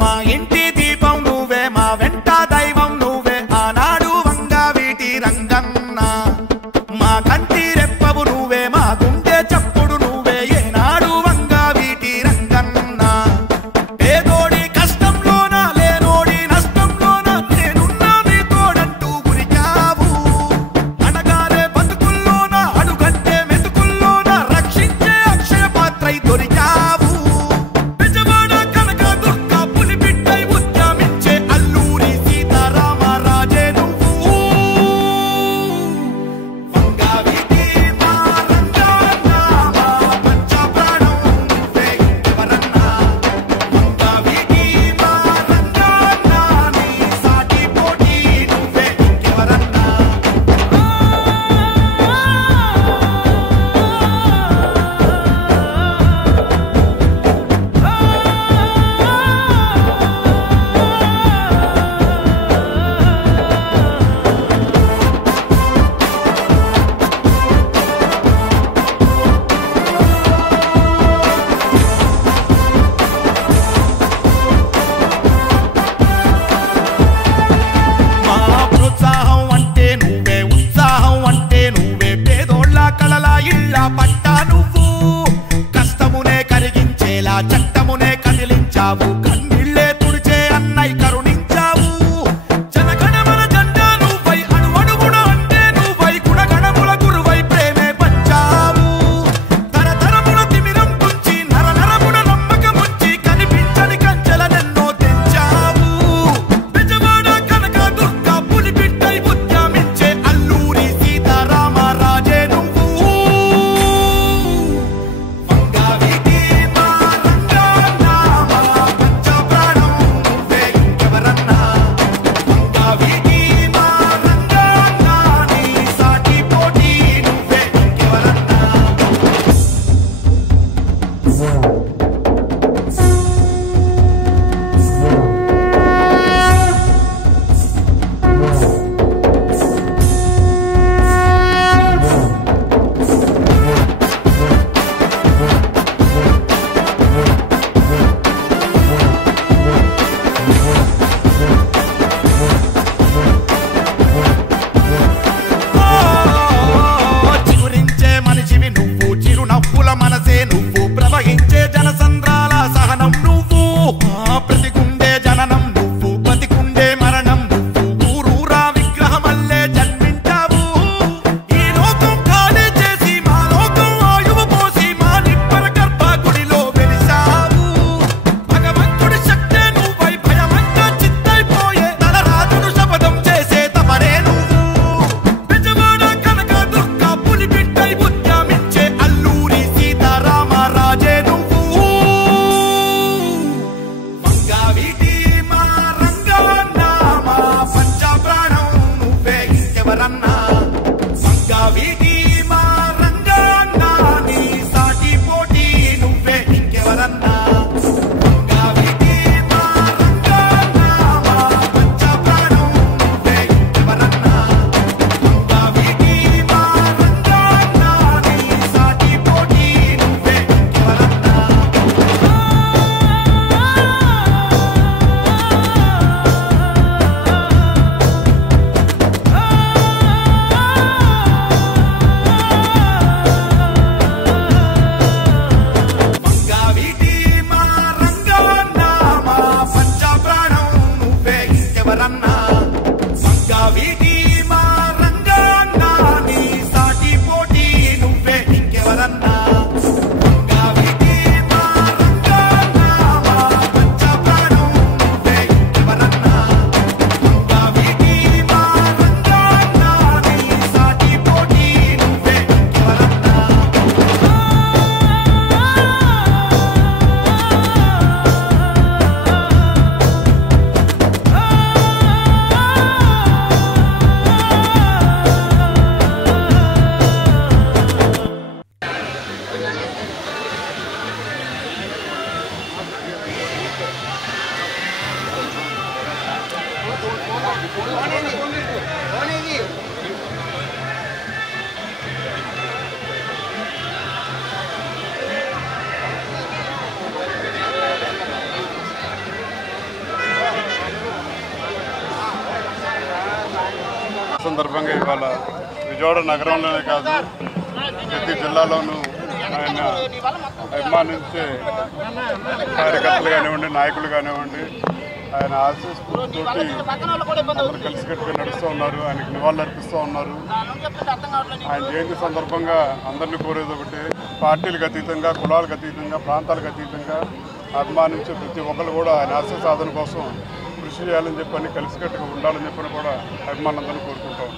మా ఇంటి దీపం నువ్వే మా వెంట దైవం నువ్వే ఆనాడు వంగవీటి రంగన్న మా కంటి రెప్పవు నువ్వే మా గుండె చప్పుడు నువ్వే ఏనాడు వంగవీటి రంగన్న పేదోడి కష్టంలోన లేనోడి నష్టంలోన నేనున్నా నీ తోడంటూ గురికావు అనగానే బతుకుల్లోన అడుగంటే మెతుకుల్లోన రక్షించే అక్షయ పాత్రై దొరికావు పట్టా నువ్వు కష్టమునే కరిగించేలా చట్టమునే కదిలించావు కన్నీళ్ళే తుడిచే అన్నై కరుణించావు జనగణమన జెండా నువ్వై అణువణువున అంటే నువ్వై గుణగణముల గురువై ప్రేమే పంచావు తరతరముల తిమిరం తుంచి నరనరమున నమ్మకముంచి కనిపించని కంచెలనెన్నో తెంచావు బెజవాడ కనక దుర్గ పులిబిడ్డై ఉద్యమించే అల్లూరి సీతారామరాజే నువ్వు మనసే నువ్వు ప్రవహించే జనసంద్రాల సహనం నువ్వు ప్రతిగుండే జననం నువ్వు బతికుండే మరణం నువ్వు ఊరూరా విగ్రహమల్లే జన్మించావు ఈ లోకం ఖాళీ చేసి మా లోకం ఆయువు పోసి మా నిప్పర గర్భగుడిలో వెలిశావు భగవంతుడి శక్తే నువ్వై భయమంతా చిత్తైపోయే తలరాజును శపథం చేసే తమరే నువ్వు బెజవాడ కనక దుర్గ పులిబిడ్డై ఉద్యమించే అల్లూరి రామరాజే నువ్వు వంగవీటి మా రంగన్న మా పంచప్రాణం నువ్వే ఇంకెవరన్నా వంగవీటి మా రంగన్న నీ సాటి పోటీ నువ్వే ఇంకెవరన్నా వంగవీటి మా రంగన్న మా పంచప్రాణం నువ్వే ఇంకెవరన్నా వంగవీటి మా రంగన్న నీ సాటి పోటీ సందర్భంగా ఇవాళ విజయవాడ నగరంలోనే కాదు ప్రతి జిల్లాలోనూ ఆయన అభిమానించే కార్యకర్తలు కానివ్వండి, నాయకులు కానివ్వండి, ఆయన ఆశీస్సుతోటి అందరూ కలిసికట్టుగా నడుస్తూ ఉన్నారు. ఆయనకు నివాళులు అర్పిస్తూ ఉన్నారు. ఆయన జయంతి సందర్భంగా అందరినీ కోరేది ఒకటి, పార్టీలకు అతీతంగా, కులాలకు అతీతంగా, ప్రాంతాలకు అతీతంగా అభిమానించే ప్రతి ఒక్కరు కూడా ఆయన ఆశయ సాధన కోసం కృషి చేయాలని చెప్పని, కలిసికట్టుగా ఉండాలని చెప్పని కూడా అభిమానులందరినీ కోరుకుంటాం.